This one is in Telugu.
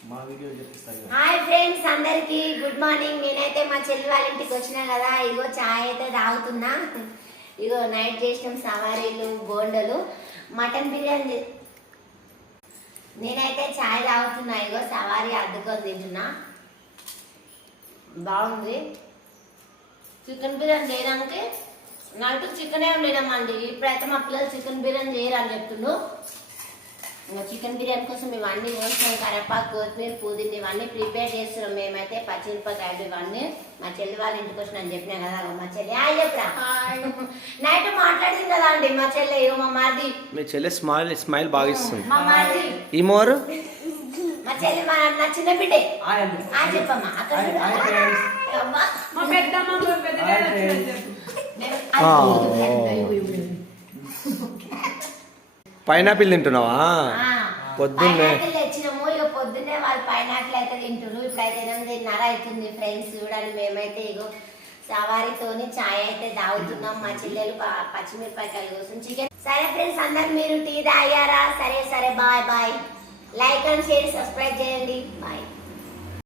హాయ్ ఫ్రెండ్స్, అందరికి గుడ్ మార్నింగ్. నేనైతే మా చెల్లి వాళ్ళ ఇంటికి వచ్చినా కదా, ఇగో చాయ్ అయితే తాగుతున్నా. ఇగో నైట్ చేసిన సవారీలు, బోండలు, మటన్ బిర్యానీ. నేనైతే చాయ్ తాగుతున్నా. ఇగో సవారీ అద్దుకొని తింటున్నా. బాగుంది. చికెన్ బిర్యానీ చేయడానికి నైట్ చికెనే ఉండేనమ్మండి. ఇప్పుడైతే మా పిల్లలు చికెన్ బిర్యానీ చేయరని చెప్తుండ్రు. చికెన్ బిర్యానీ కోసం మేము అన్ని కోసినాం. కరేపాకు, కొత్తిమీర, పుదీనా ఇవన్నీ ప్రిపేర్ చేస్తున్నాం. మేమైతే పచ్చిమిరపకాయలు ఇవన్నీ మా చెల్లి వాళ్ళ ఇంటికి వచ్చిన అని చెప్పినా కదా. మా చెల్లి హాయ్ చెప్పరా. నైట్ మాట్లాడింది కదా అండి మా చెల్లి. మా మాది మీ చెల్లి స్మైల్ బాగా ఇస్తుంది. మా మాది ఈ మోరు మా చెల్లి నా చిన్న బిడ్డే. చెప్పమ్మా అక్కడ పైనాపిల్ తింటున్నావా? పొద్దున్నే తెచ్చినాము. ఇక పొద్దున్నే వాళ్ళు పైనాపిల్ అయితే తింటున్నారు. ఇప్పుడైతే 8:30 అవుతుంది ఫ్రెండ్స్. చూడండి, మేమైతే ఇగో సవారీతోని చాయ్ అయితే తాగుతున్నాం. మా చెల్లెలు పచ్చిమిరపకాయలు కోసం చికెన్. సరే ఫ్రెండ్స్, అందరు మీరు టీ తాగారా? సరే bye. Like and share, subscribe చేయండి. బాయ్.